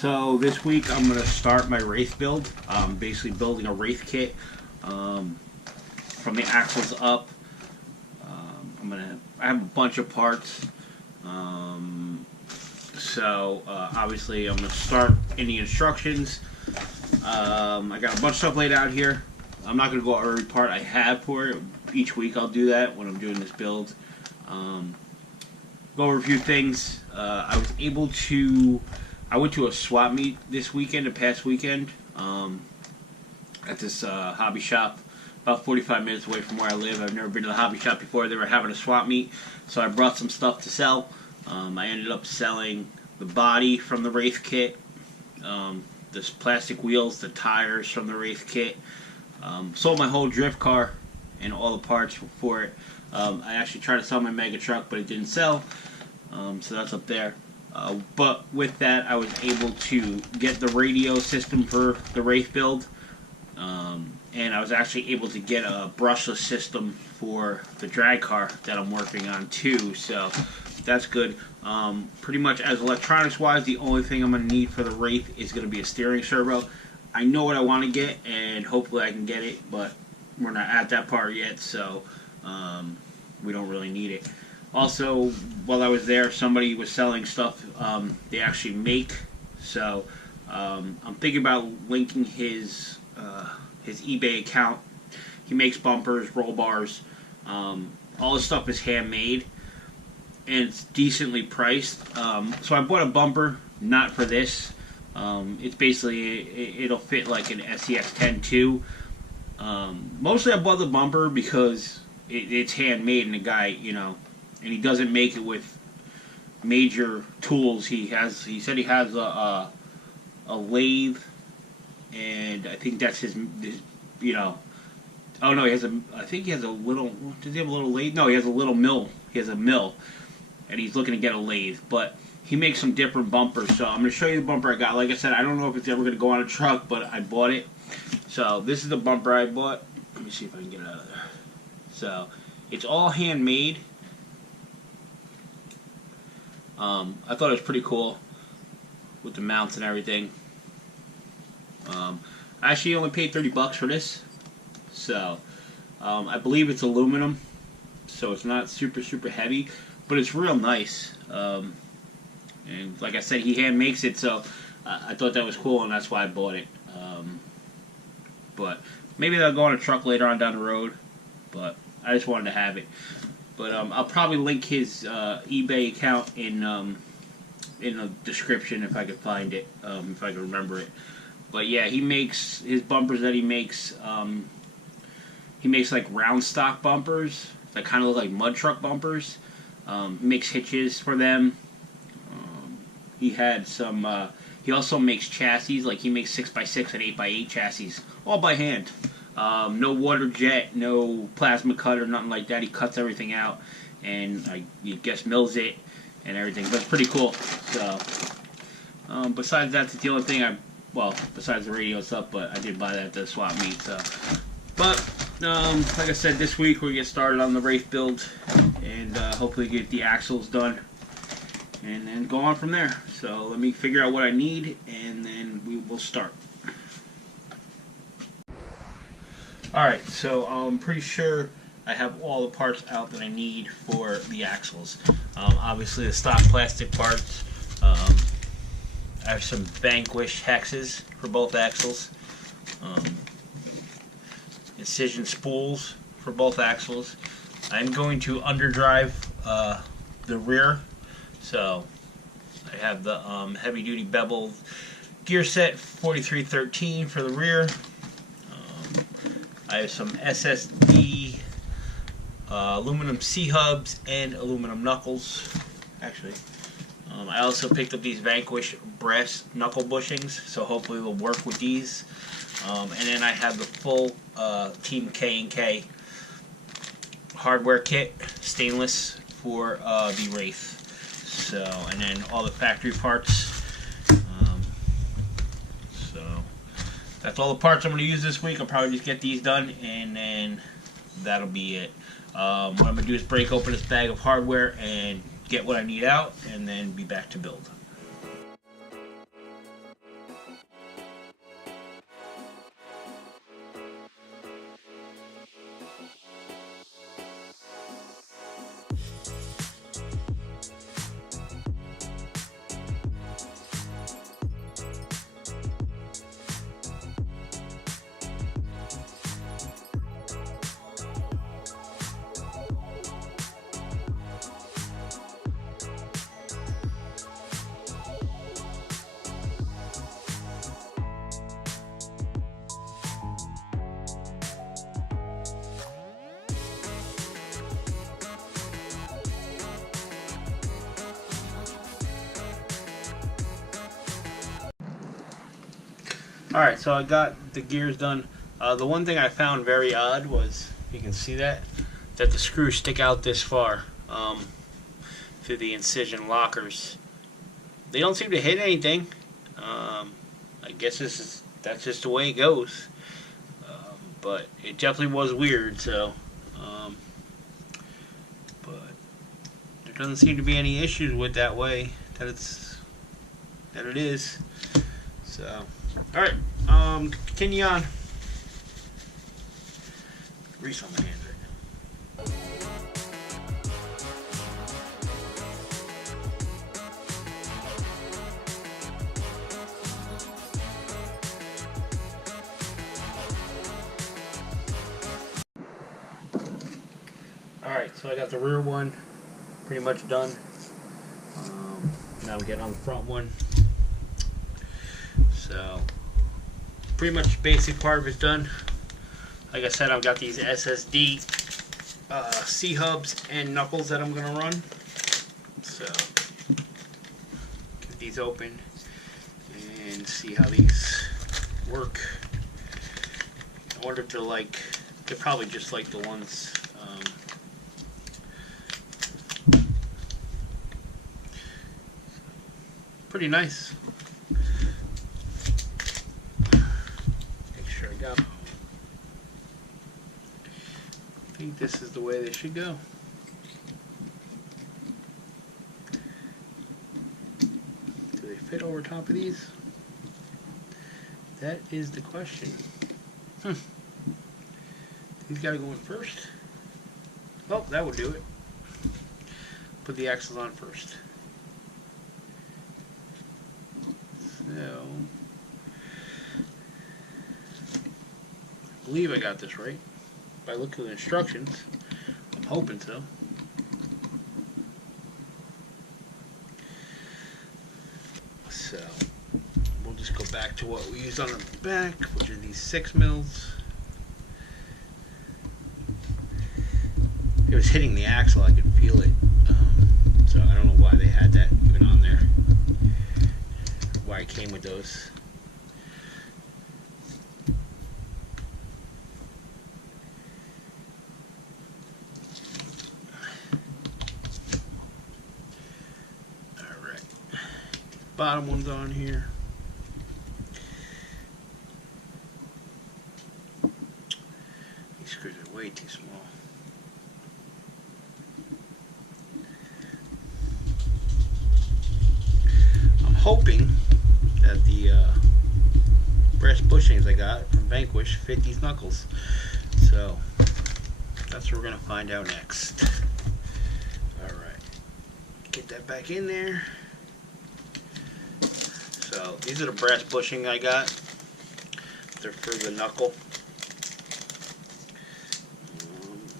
So this week I'm going to start my Wraith build. I'm basically building a Wraith kit from the axles up. I have a bunch of parts. Obviously I'm going to start in the instructions. I got a bunch of stuff laid out here. I'm not going to go over every part I have for it. Each week I'll do that when I'm doing this build. Go over a few things. I went to a swap meet this weekend, the past weekend, at this hobby shop, about 45 minutes away from where I live. I've never been to the hobby shop before. They were having a swap meet, so I brought some stuff to sell. I ended up selling the body from the Wraith kit, the plastic wheels, the tires from the Wraith kit. Sold my whole drift car and all the parts for it. I actually tried to sell my mega truck, but it didn't sell, so that's up there. But with that, I was able to get the radio system for the Wraith build, and I was actually able to get a brushless system for the drag car that I'm working on too, so that's good. Pretty much as electronics wise, the only thing I'm going to need for the Wraith is going to be a steering servo. I know what I want to get, and hopefully I can get it, but we're not at that part yet, so we don't really need it. Also, while I was there, somebody was selling stuff they actually make, so I'm thinking about linking his eBay account. He makes bumpers, roll bars, all his stuff is handmade, and it's decently priced. So I bought a bumper, not for this. It's basically, it'll fit like an SEX10 too. Mostly I bought the bumper because it's handmade, and the guy, and he doesn't make it with major tools. He said he has a lathe, and I think that's his oh no, I think he has a little, does he have a little lathe? No, he has a little mill. He has a mill, and he's looking to get a lathe, but he makes some different bumpers, so I'm going to show you the bumper I got. Like I said, I don't know if it's ever going to go on a truck, but I bought it. So this is the bumper I bought. Let me see if I can get it out of there. So it's all handmade. I thought it was pretty cool with the mounts and everything. I actually only paid $30 for this. So I believe it's aluminum, so it's not super heavy, but it's real nice. And like I said, he hand makes it, so I thought that was cool, and that's why I bought it. But maybe they'll go on a truck later on down the road, but I just wanted to have it. But I'll probably link his eBay account in the description if I could find it, if I can remember it. But yeah, he makes his bumpers that he makes like round stock bumpers that kind of look like mud truck bumpers. He makes hitches for them. He had some. He also makes chassis, like he makes 6x6 and 8x8 chassis, all by hand. No water jet, no plasma cutter, nothing like that. He cuts everything out, and I guess mills it and everything. But it's pretty cool. So, besides that's the only thing besides the radio stuff, but I did buy that at the swap meet. So, but like I said, this week we're gonna get started on the Wraith build, and hopefully get the axles done, and then go on from there. So let me figure out what I need, and then we will start. Alright, so I'm pretty sure I have all the parts out that I need for the axles. Obviously the stock plastic parts. I have some Vanquish hexes for both axles. Incision spools for both axles. I'm going to underdrive the rear. So I have the heavy duty bevel gear set 4313 for the rear. I have some SSD aluminum C-hubs and aluminum knuckles. Actually, I also picked up these Vanquish brass knuckle bushings, so hopefully they'll work with these. And then I have the full Team K&K hardware kit, stainless, for the Wraith. So, and then all the factory parts. So that's all the parts I'm going to use this week. I'll probably just get these done, and then that'll be it. What I'm going to do is break open this bag of hardware and get what I need out, and then be back to build. Alright, so I got the gears done. The one thing I found very odd was, you can see that the screws stick out this far through the incision lockers. They don't seem to hit anything. I guess that's just the way it goes. But it definitely was weird, so but there doesn't seem to be any issues with that way that it is. So alright, continue on. Grease on my hands right now. Alright, so I got the rear one pretty much done. Now I'm getting on the front one. So, pretty much basic part of it's done. Like I said, I've got these SSD C-hubs and knuckles that I'm going to run. So, get these open and see how these work. I wonder if they're probably just like the ones pretty nice. Make sure I got. I think this is the way they should go. Do they fit over top of these? That is the question. These gotta go in first. Oh, that would do it. Put the axles on first. So, I believe I got this right. By looking at the instructions, I'm hoping so. So, we'll just go back to what we used on the back, which are these 6 mils. It was hitting the axle, I could feel it. So I don't know why they had that even on there. Why it came with those. Alright. Bottom one's on here. These screws are way too small. I'm hoping that the brass bushings I got from Vanquish fit these knuckles. So that's what we're going to find out next. Alright. Get that back in there. So these are the brass bushing I got. They're for the knuckle.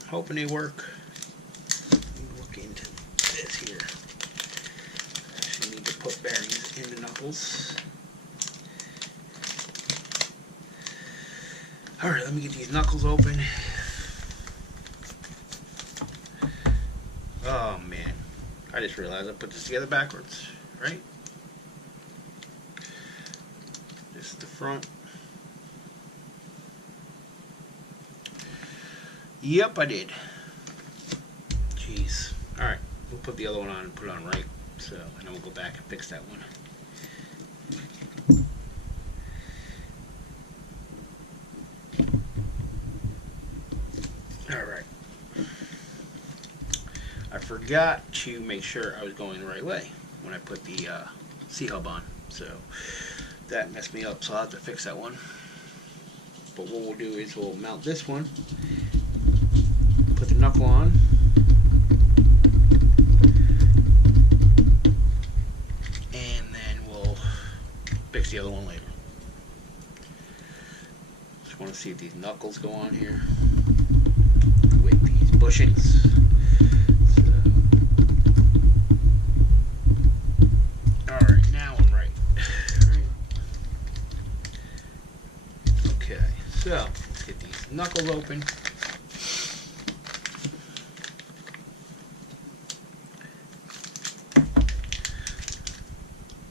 Hoping they work. Look into this here. Actually need to put bearings in the knuckles. Alright, let me get these knuckles open. Oh man, I just realized I put this together backwards, right? This is the front. Yep, I did. Jeez. Alright, we'll put the other one on and put it on right. So, and then we'll go back and fix that one. Alright. I forgot to make sure I was going the right way when I put the C-hub on. So, that messed me up, so I'll have to fix that one. But what we'll do is we'll mount this one. Put the knuckle on. And then we'll fix the other one later. Just want to see if these knuckles go on here with these bushings. So. Alright, now I'm right. Okay, so let's get these knuckles open.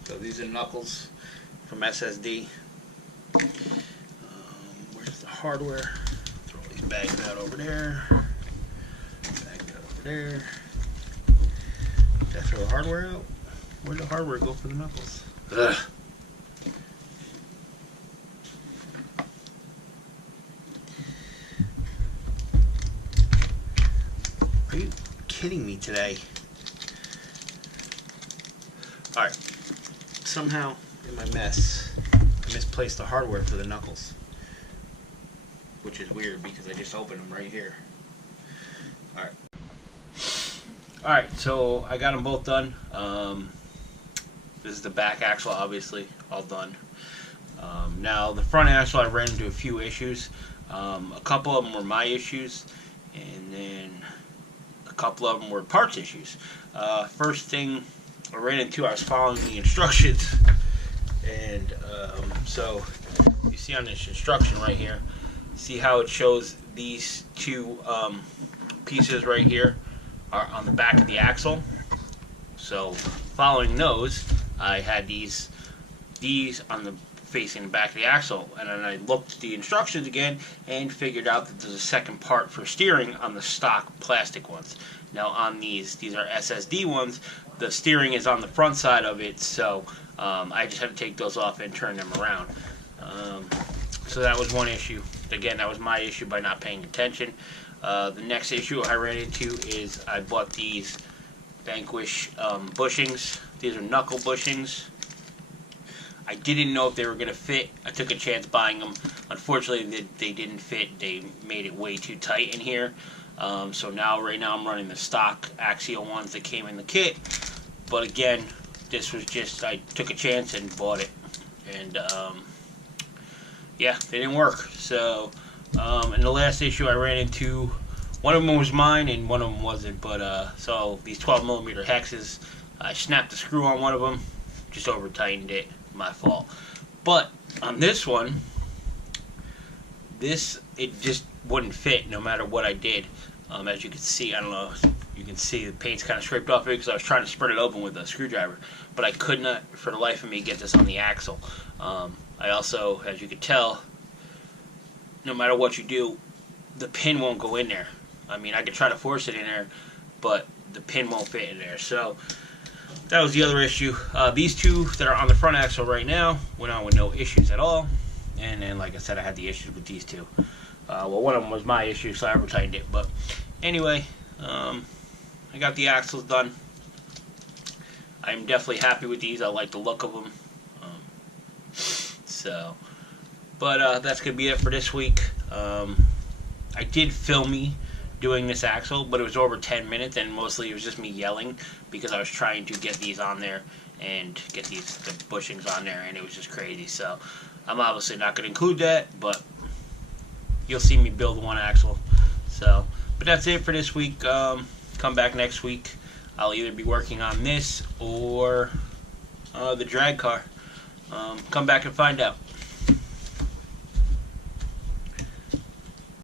So these are knuckles from SSD. hardware. Throw these bags out over there. Bags out over there. Did I throw the hardware out? Where'd the hardware go for the knuckles? Ugh. Are you kidding me today? Alright. Somehow, in my mess, I misplaced the hardware for the knuckles. Which is weird because I just opened them right here. Alright. Alright, so I got them both done. This is the back axle, obviously, all done. Now, the front axle, I ran into a few issues. A couple of them were my issues, and then a couple of them were parts issues. First thing I ran into, I was following the instructions, and so you see on this instruction right here, see how it shows these two pieces right here are on the back of the axle. So following those, I had these on the facing the back of the axle, and then I looked at the instructions again and figured out that there's a second part for steering on the stock plastic ones. Now on these are SSD ones, the steering is on the front side of it, so I just had to take those off and turn them around. So that was one issue. Again, that was my issue by not paying attention. The next issue I ran into is I bought these Vanquish bushings. These are knuckle bushings. I didn't know if they were going to fit. I took a chance buying them. Unfortunately, they didn't fit. They made it way too tight in here. So right now I'm running the stock Axial ones that came in the kit. But again, this was just, I took a chance and bought it. And yeah, they didn't work. So, and the last issue I ran into, one of them was mine and one of them wasn't. But so these 12mm hexes, I snapped the screw on one of them, just over tightened it. My fault. But on this one, it just wouldn't fit no matter what I did. As you can see, I don't know if you can see the paint's kind of scraped off it because I was trying to spread it open with a screwdriver, but I could not for the life of me get this on the axle. I also, as you can tell, no matter what you do, the pin won't go in there. I mean, I could try to force it in there, but the pin won't fit in there. So that was the other issue. These two that are on the front axle right now went on with no issues at all. And then, like I said, I had the issues with these two. Well, one of them was my issue, so I over-tightened it. But anyway, I got the axles done. I'm definitely happy with these. I like the look of them. But that's going to be it for this week. I did film me doing this axle, but it was over 10 minutes, and mostly it was just me yelling because I was trying to get these on there and get the bushings on there, and it was just crazy. So I'm obviously not going to include that, but you'll see me build one axle. So, but that's it for this week. Come back next week. I'll either be working on this or the drag car. Come back and find out.